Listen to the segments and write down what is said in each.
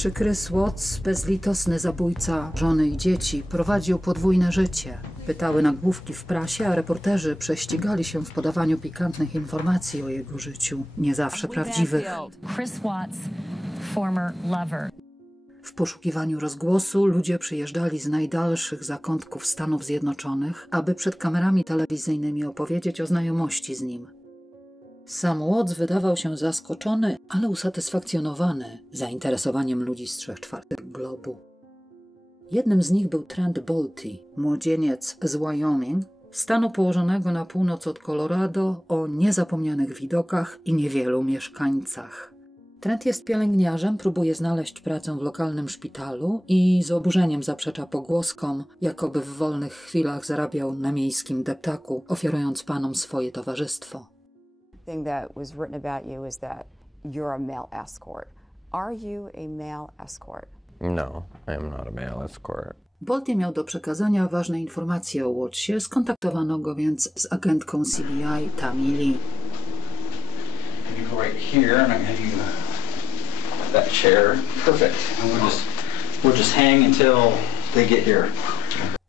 Czy Chris Watts, bezlitosny zabójca żony i dzieci, prowadził podwójne życie? Pytały nagłówki w prasie, a reporterzy prześcigali się w podawaniu pikantnych informacji o jego życiu, nie zawsze prawdziwych. Chris Watts, former lover. W poszukiwaniu rozgłosu ludzie przyjeżdżali z najdalszych zakątków Stanów Zjednoczonych, aby przed kamerami telewizyjnymi opowiedzieć o znajomości z nim. Sam Watts wydawał się zaskoczony, ale usatysfakcjonowany zainteresowaniem ludzi z 3/4 globu. Jednym z nich był Trent, młodzieniec z Wyoming, stanu położonego na północ od Colorado, o niezapomnianych widokach i niewielu mieszkańcach. Trent jest pielęgniarzem, próbuje znaleźć pracę w lokalnym szpitalu i z oburzeniem zaprzecza pogłoskom, jakoby w wolnych chwilach zarabiał na miejskim deptaku, oferując panom swoje towarzystwo. Thing that was written about you is that you're a male escort. Are you a male escort? No, I am not a male escort. Bolty miał do przekazania ważne informacje o Wattsie, skontaktowano go więc z agentką CBI Tammy Lee. You go right here and I'm gonna have you that chair. Perfect. And we'll just hang until they get here.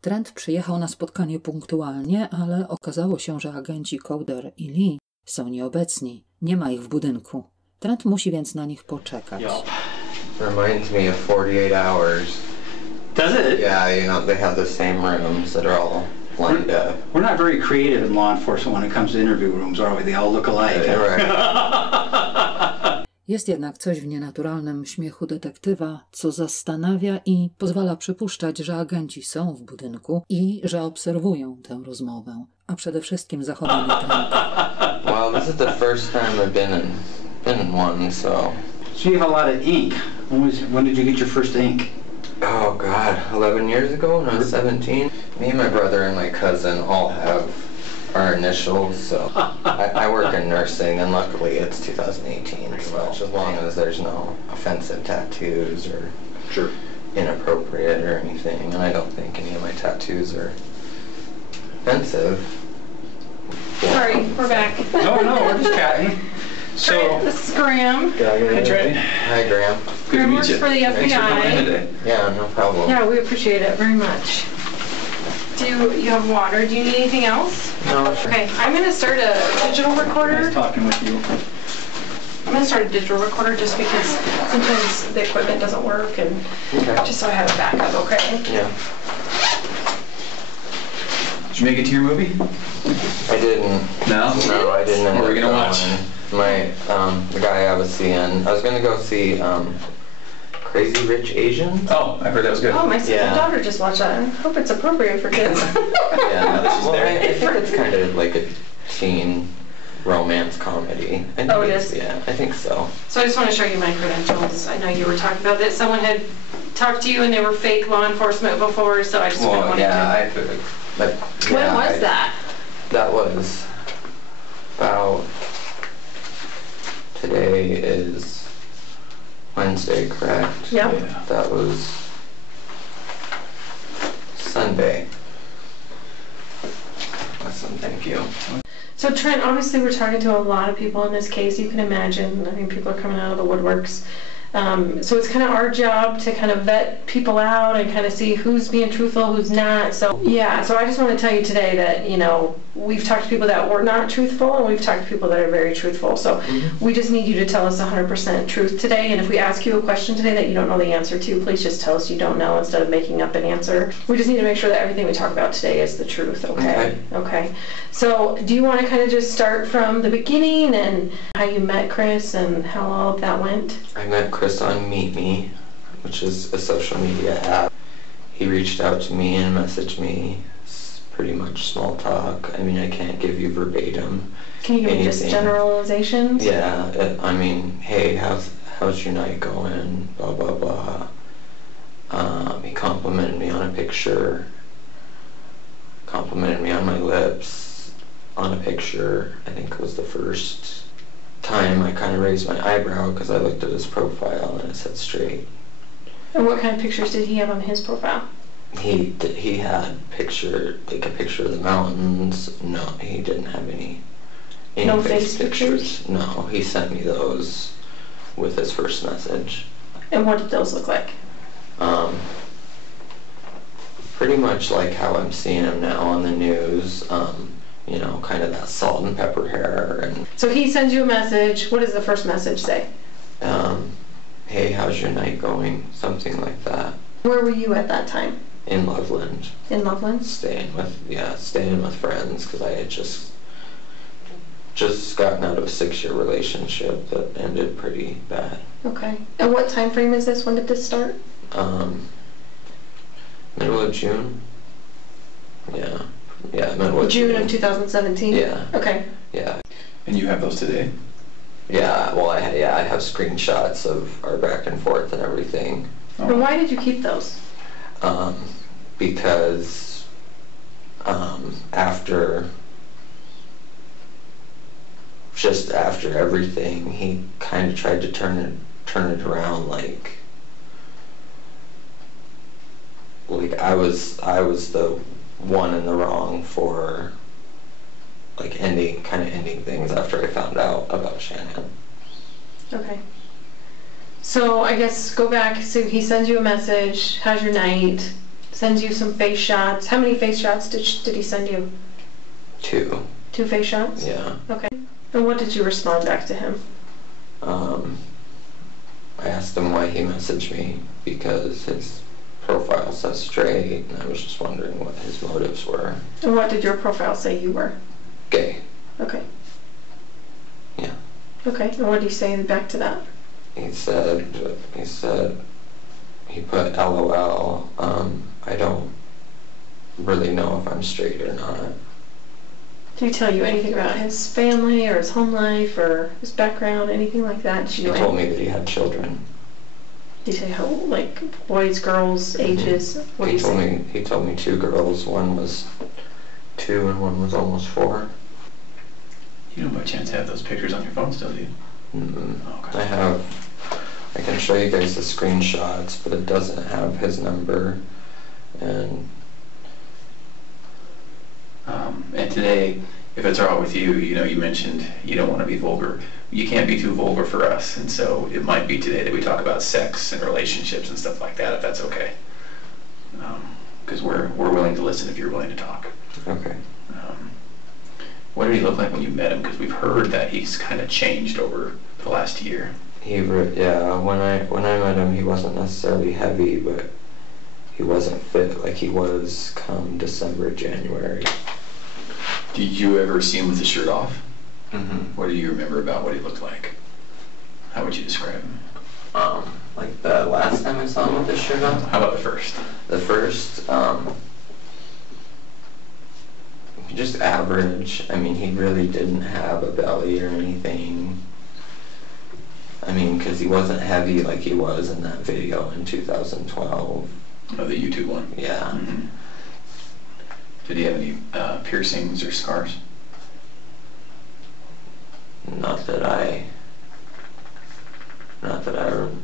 Trent przyjechał na spotkanie punktualnie, ale okazało się, że agenci Coder i Lee są nieobecni. Nie ma ich w budynku. Trent musi więc na nich poczekać. Reminds me of 48 Hours. Does it? Yeah, you know, they have the same rooms that are all lined up. We're not very creative in law enforcement when it comes to interview rooms, are we? They all look alike. Right. Jest jednak coś w nienaturalnym śmiechu detektywa, co zastanawia i pozwala przypuszczać, że agenci są w budynku i że obserwują tę rozmowę, a przede wszystkim zachowanie Trenta. Well, this is the first time I've been in one, so... So you have a lot of ink. When did you get your first ink? Oh God, 11 years ago when I was 17. Me, my brother, and my cousin all have our initials, so I work in nursing, and luckily it's 2018, so as long as there's no offensive tattoos or inappropriate or anything, and I don't think any of my tattoos are offensive. Sorry, we're back. No, we're just chatting. So, this is Graham. Hey, Trent. Hi, Graham. Graham works for the FBI. Thanks for coming in today. Yeah, no problem. Yeah, we appreciate it very much. Do you have water? Do you need anything else? No. Okay, I'm going to start a digital recorder. Nice talking with you. I'm going to start a digital recorder just because sometimes the equipment doesn't work, and just so I have a backup, okay? Yeah. Did you make it to your movie? I didn't. No? No, I didn't. What are we gonna watch? The guy I was seeing, I was gonna go see Crazy Rich Asians. Oh, I heard that was good. Oh, my daughter just watched that. I hope it's appropriate for kids. Yeah, now that she's well, there. I think it's kind of like a teen romance comedy. Oh, it is? Yeah, I think so. So I just want to show you my credentials. I know you were talking about that. Someone had talked to you and they were fake law enforcement before, so I just wanted to... When was that? That was about... Today is Wednesday, correct? Yep. Yeah. That was Sunday. Awesome, thank you. So Trent, obviously we're talking to a lot of people in this case. You can imagine, I mean, people are coming out of the woodworks. So it's kind of our job to kind of vet people out and kind of see who's being truthful, who's not. So yeah, so I just want to tell you today that, you know, we've talked to people that were not truthful and we've talked to people that are very truthful. So we just need you to tell us 100% truth today. And if we ask you a question today that you don't know the answer to, please just tell us you don't know instead of making up an answer. We just need to make sure that everything we talk about today is the truth, okay? Okay. So do you want to kind of just start from the beginning and how you met Chris and how all of that went? I met Chris on Meet Me, which is a social media app. He reached out to me and messaged me. It's pretty much small talk. I mean, I can't give you verbatim. Can you give me just generalizations? Yeah, I mean, hey, how's your night going? Blah, blah, blah. He complimented me on a picture. Complimented me on my lips. On a picture. I think it was the first time I kind of raised my eyebrow because I looked at his profile and it said straight. And what kind of pictures did he have on his profile? He had a picture of the mountains. No, he didn't have any no face pictures. No, he sent me those with his first message. And what did those look like? Pretty much like how I'm seeing him now on the news. You know, kind of that salt and pepper hair. And So he sends you a message. What does the first message say? hey, how's your night going? Something like that. Where were you at that time? In Loveland. In Loveland? Staying with friends, because I had just gotten out of a 6-year relationship that ended pretty bad. Okay. And what time frame is this? When did this start? Middle of June. Yeah, middle of June. June of 2017? Yeah. Okay. Yeah. And you have those today? Yeah, well, I have screenshots of our back and forth and everything. Oh. And why did you keep those? Because after everything, he kind of tried to turn it around, like I was the one in the wrong for like ending things after I found out about Shannon. Okay. So I guess go back. So he sends you a message. How's your night? Sends you some face shots. How many face shots did he send you? 2. 2 face shots? Yeah. Okay. And what did you respond back to him? I asked him why he messaged me, because his profile says straight, and I was just wondering what his motives were. And what did your profile say you were? Gay. Okay. Yeah. Okay. And what did he say back to that? He put LOL, I don't really know if I'm straight or not. Did he tell you anything about his family or his home life or his background, anything like that? Did you know He told me that he had children. Did he say how, like, boys, girls, ages? What did he say? He told me 2 girls. One was 2 and one was almost 4. You don't by chance have those pictures on your phone still, do you? Mm-mm. Oh, okay. I can show you guys the screenshots, but it doesn't have his number. And today, if it's all right with you, you know, you mentioned you don't want to be vulgar. You can't be too vulgar for us, and so it might be today that we talk about sex and relationships and stuff like that, if that's okay. Because we're willing to listen if you're willing to talk. Okay. What did he look like when you met him? Because we've heard that he's kind of changed over the last year. When I met him, he wasn't necessarily heavy, but he wasn't fit like he was come December, January. Did you ever see him with his shirt off? Mm-hmm. What do you remember about what he looked like? How would you describe him? Like the last time I saw him with his shirt on? How about the first? The first, just average. I mean, he really didn't have a belly or anything. I mean, because he wasn't heavy like he was in that video in 2012. Oh, the YouTube one? Yeah. Mm-hmm. Did he have any piercings or scars? Not that I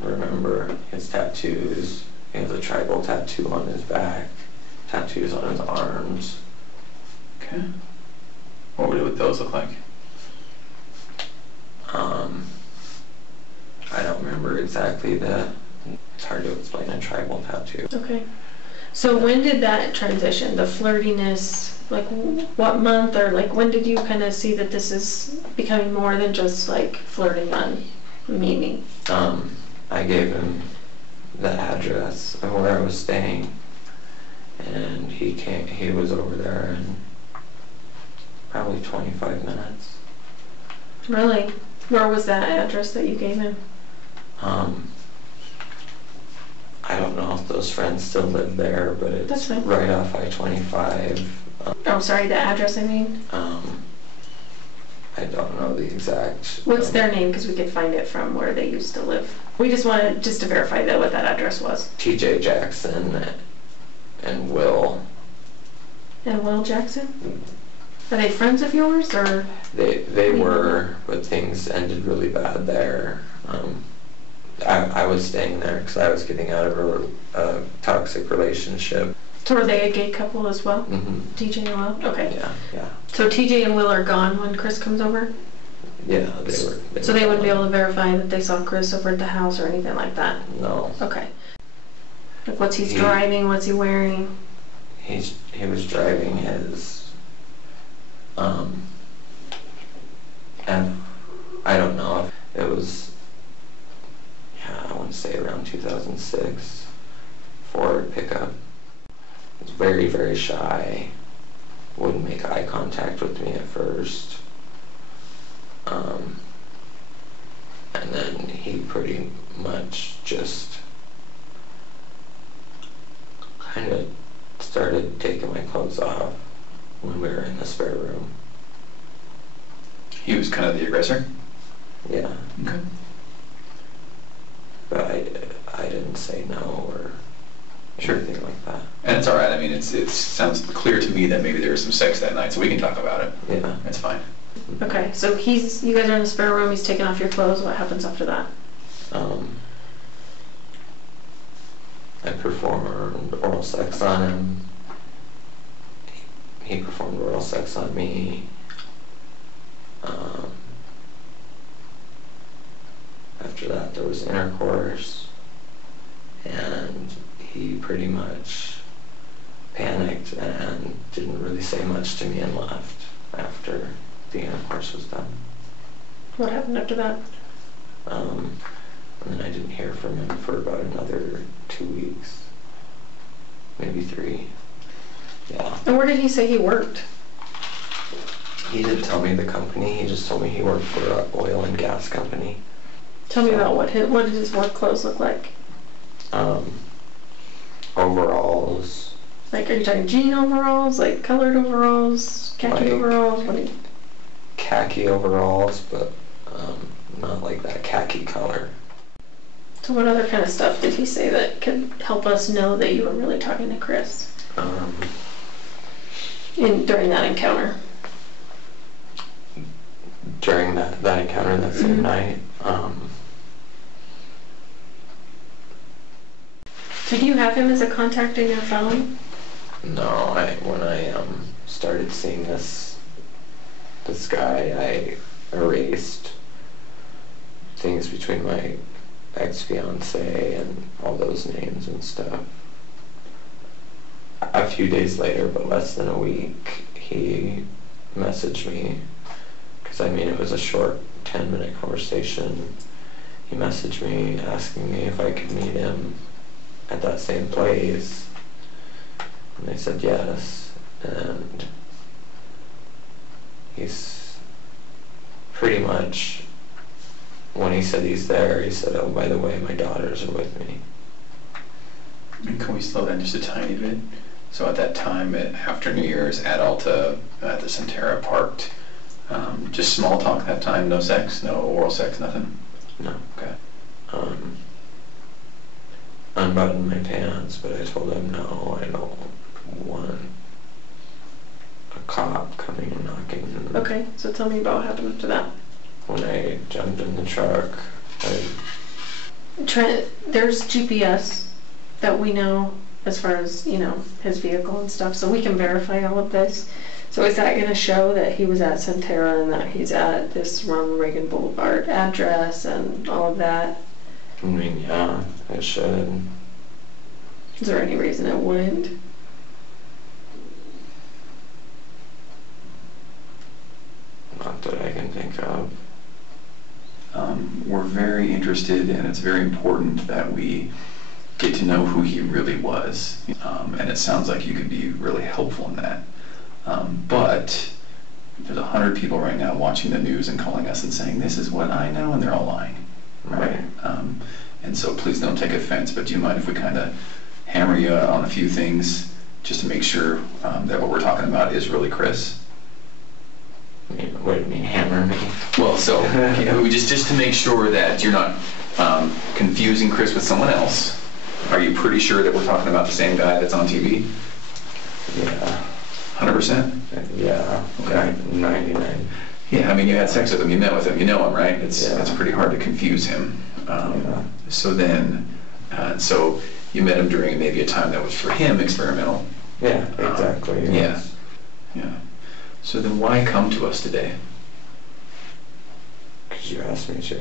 remember. His tattoos. He has a tribal tattoo on his back, tattoos on his arms. Okay. What would those look like? I don't remember exactly it's hard to explain a tribal tattoo. Okay. So when did that transition, the flirtiness, like what month, or like when did you kind of see that this is becoming more than just like flirting on meaning? I gave him the address of where I was staying, and he was over there in probably 25 minutes. Really? Where was that address that you gave him? I don't know if those friends still live there, but it's That's fine. right off I-25. Sorry, the address I mean? I don't know the exact... What's their name, because we could find it from where they used to live. We just wanted to verify that what that address was. TJ Jackson and Will. And Will Jackson? Are they friends of yours, or? They were, but things ended really bad there. I was staying there because I was getting out of a toxic relationship. So were they a gay couple as well? Mm-hmm. TJ and Will? Okay. Yeah. So TJ and Will are gone when Chris comes over? Yeah, So they wouldn't be able to verify that they saw Chris over at the house or anything like that? No. Okay. Like what's he driving, what's he wearing? He was driving his, and I don't know, it was, yeah, I want to say around 2006, Ford pickup. He was very, very shy, wouldn't make eye contact with me at first. And then he pretty much just kind of started taking my clothes off when we were in the spare room. He was kind of the aggressor? Yeah. Okay. But I didn't say no or anything like that. And it's all right. I mean, it sounds clear to me that maybe there was some sex that night, so we can talk about it. Yeah. That's fine. Okay, so you guys are in the spare room, he's taking off your clothes, what happens after that? I performed oral sex on him. He performed oral sex on me. After that there was intercourse, and he pretty much panicked and didn't really say much to me and left after the intercourse was done. What happened after that? And then I didn't hear from him for about another 2 weeks, maybe 3. Yeah. And where did he say he worked? He didn't tell me the company, he just told me he worked for an oil and gas company. Tell me about what did his work clothes look like? Overalls. Like, are you talking jean overalls, like colored overalls, khaki overalls? What do you... Khaki overalls, but not like that khaki color. So what other kind of stuff did he say that could help us know that you were really talking to Chris? During that encounter? During that encounter that same night, Did you have him as a contact in your phone? No, when I started seeing this guy, I erased things between my ex-fiance and all those names and stuff. A few days later, but less than a week, he messaged me, because I mean it was a short 10-minute conversation. He messaged me asking me if I could meet him at that same place, and I said yes, and he's pretty much, when he said he's there, he said, oh, by the way, my daughters are with me. And can we slow down just a tiny bit? So at that time, after New Year's, at Alta, at the Trenta parked, just small talk that time, no sex, no oral sex, nothing? No. Okay. Unbuttoned my pants, but I told him no, I don't want a cop coming and knocking. Okay, so tell me about what happened after that. When I jumped in the truck, there's GPS that we know as far as, you know, his vehicle and stuff, so we can verify all of this. So is that going to show that he was at Trenta and that he's at this Ronald Reagan Boulevard address and all of that? I mean, yeah, it should. Is there any reason it wouldn't? Not that I can think of. We're very interested, and it's very important that we get to know who he really was. And it sounds like you could be really helpful in that. But there's 100 people right now watching the news and calling us and saying, this is what I know, and they're all lying. Right? And so please don't take offense, but do you mind if we kind of hammer you on a few things just to make sure that what we're talking about is really Chris? What do you mean, hammer me? Well, so just to make sure that you're not confusing Chris with someone else. Are you pretty sure that we're talking about the same guy that's on TV? Yeah. 100%? Yeah. Okay. 99. Yeah, I mean, you had sex with him, you met with him, you know him, right? It's pretty hard to confuse him. So then, so you met him during maybe a time that was for him experimental. Yeah, exactly. Yeah. So then why come to us today? you ask me to,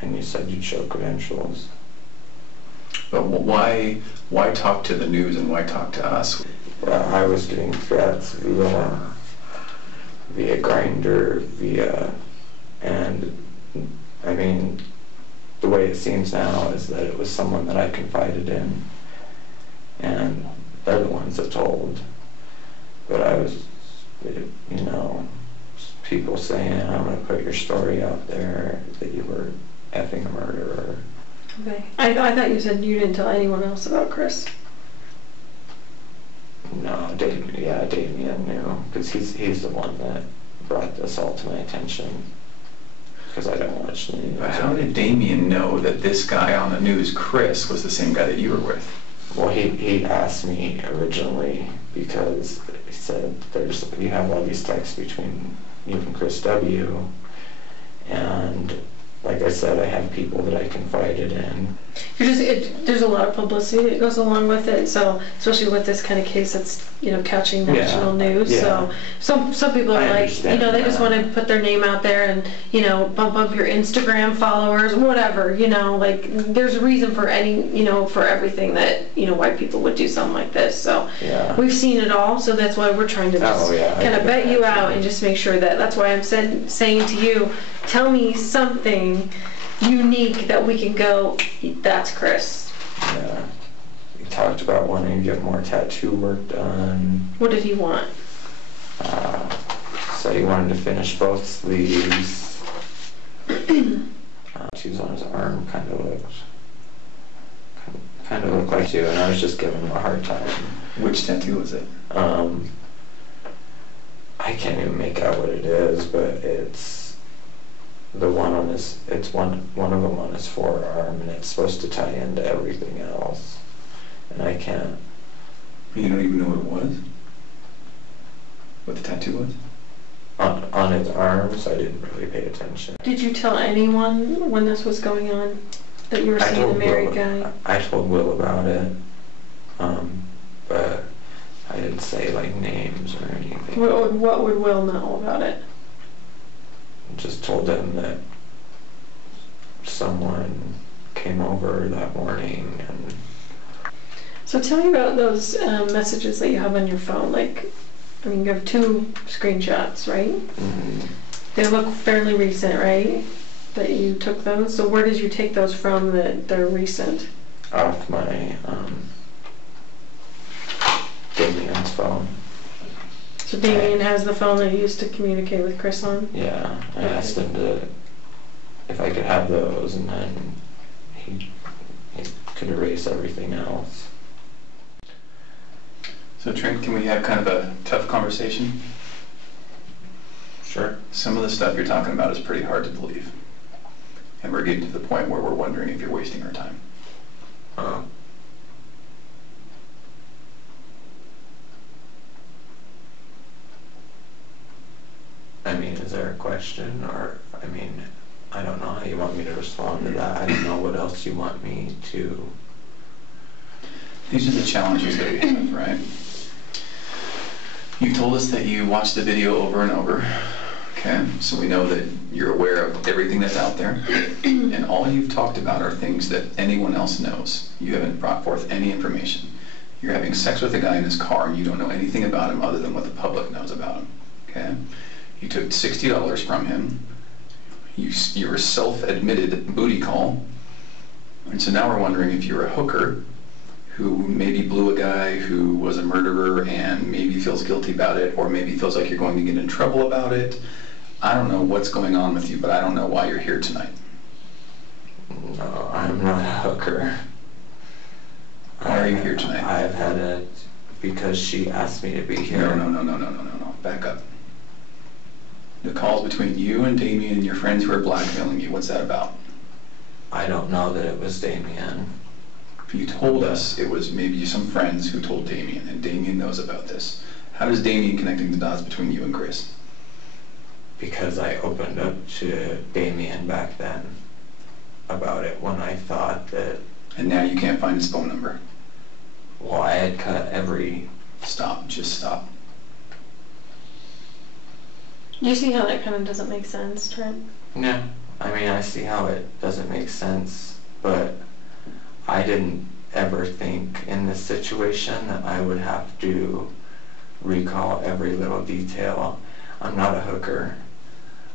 and you said you'd show credentials. But why talk to the news and why talk to us? I was getting threats via Grindr, and I mean, the way it seems now is that it was someone that I confided in, and they're the ones that told. But I was, you know, people saying, I'm going to put your story out there that you were effing a murderer. Okay. I thought you said you didn't tell anyone else about Chris. No, Damien knew, because he's the one that brought this all to my attention, because I don't watch the news. But how did Damien know that this guy on the news, Chris, was the same guy that you were with? Well, he asked me originally, because he said, you have all these texts between you and Chris W., and like I said, I have people that I confided in. There's a lot of publicity that goes along with it, so especially with this kind of case that's, you know, catching national news. Yeah. So some people are like, you know, they just want to put their name out there and, you know, bump up your Instagram followers, whatever, you know, like there's a reason for for everything that, you know, why people would do something like this. So we've seen it all, so that's why we're trying to just kind of vet you out and just make sure that's why I'm saying to you, tell me something unique that we can go, that's Chris. Yeah. We talked about wanting to get more tattoo work done. What did he want? Said he wanted to finish both sleeves. Tattoos on his arm kind of looked like you, and I was just giving him a hard time. Which tattoo was it? I can't even make out what it is, but it's the one on his, it's one of them on his forearm, and it's supposed to tie into everything else, and I can't. You don't even know what it was? What the tattoo was? On his arms, I didn't really pay attention. Did you tell anyone when this was going on that you were seeing the married guy? I told Will about it, but I didn't say like names or anything. What would Will know about it? Just told him that someone came over that morning. And so tell me about those messages that you have on your phone. Like, I mean, you have 2 screenshots, right? Mm-hmm. They look fairly recent, right? That you took those. So where did you take those from that they're recent? Off my Damien's phone. So Damien has the phone that he used to communicate with Chris on? Yeah, I asked him if I could have those, and then he could erase everything else. So Trent, can we have kind of a tough conversation? Sure. Some of the stuff you're talking about is pretty hard to believe. And we're getting to the point where we're wondering if you're wasting our time. I mean, is there a question, or, I mean, I don't know how you want me to respond to that. I don't know what else you want me to. These are the challenges that we have, right? You told us that you watched the video over and over, okay? So we know that you're aware of everything that's out there, and all you've talked about are things that anyone else knows. You haven't brought forth any information. You're having sex with a guy in his car, and you don't know anything about him other than what the public knows about him, okay? You took $60 from him. You're a self-admitted booty call. And so now we're wondering if you're a hooker who maybe blew a guy who was a murderer and maybe feels guilty about it, or maybe feels like you're going to get in trouble about it. I don't know what's going on with you, but I don't know why you're here tonight. No, I'm not a hooker. Why are you here tonight? I've had it because she asked me to be here. No. Back up. The call's between you and Damien and your friends who are blackmailing you. What's that about? I don't know that it was Damien. You told us it was maybe some friends who told Damien, and Damien knows about this. How does Damien connecting the dots between you and Chris? Because I opened up to Damien back then about it when I thought that... And now you can't find his phone number. Well, I had cut every... Stop. Just stop. You see how that kind of doesn't make sense, Trent? Yeah. I mean, I see how it doesn't make sense, but I didn't ever think in this situation that I would have to recall every little detail. I'm not a hooker.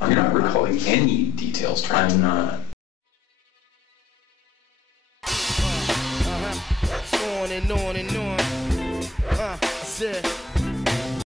You're not recalling any details, Trent. I'm not. On and on and on. I said